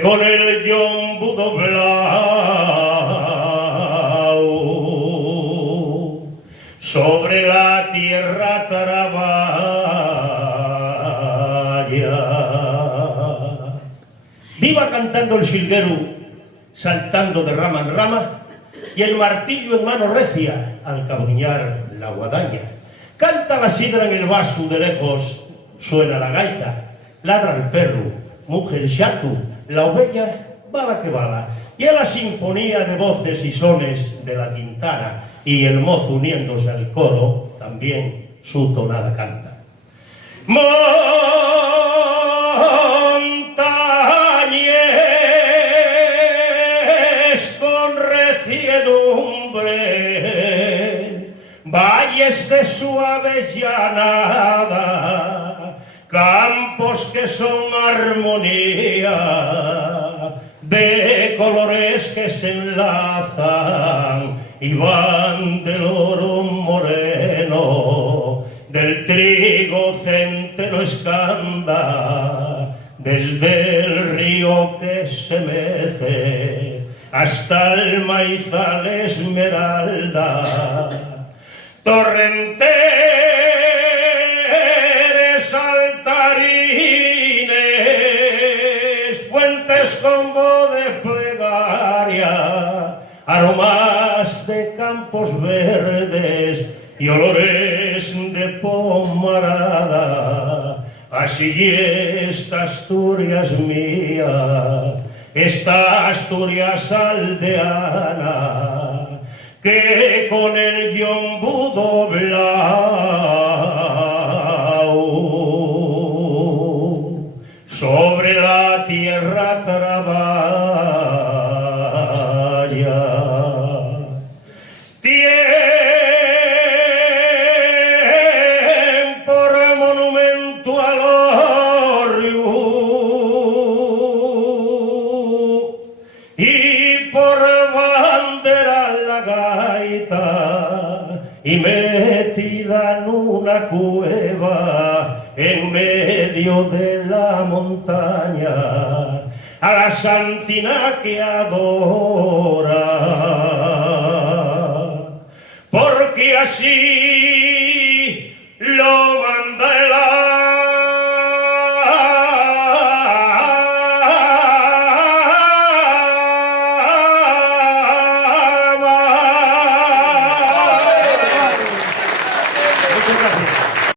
que con el yombo doblao sobre la tierra traballa. Viva cantando el jilguero, saltando de rama en rama, y el martillo en mano recia al cabriñar la guadaña. Canta la sidra en el vaso, de lejos suena la gaita, ladra el perro, muge el chato, la ovella bala que bala, y a la sinfonía de voces y sones de la quintana, y el mozo uniéndose al coro, también su tonada canta. Montañes con reciedumbre, valles de suave llanada, campos que son armonía de colores que se enlazan y van del oro moreno, del trigo centeno escanda, desde el río que se mece hasta el maizal esmeralda. Torrenteres, saltarines, fuentes con voz de plegaria, aromas de campos verdes y olores de pomarada. Así esta Asturias mía, esta Asturias aldeana, que con el yombo doblao sobre la tierra traballa. Tiempo monumento al orrio y por bandera la gaita, y metida en una cueva en medio de la montaña, a la santina que adora, porque así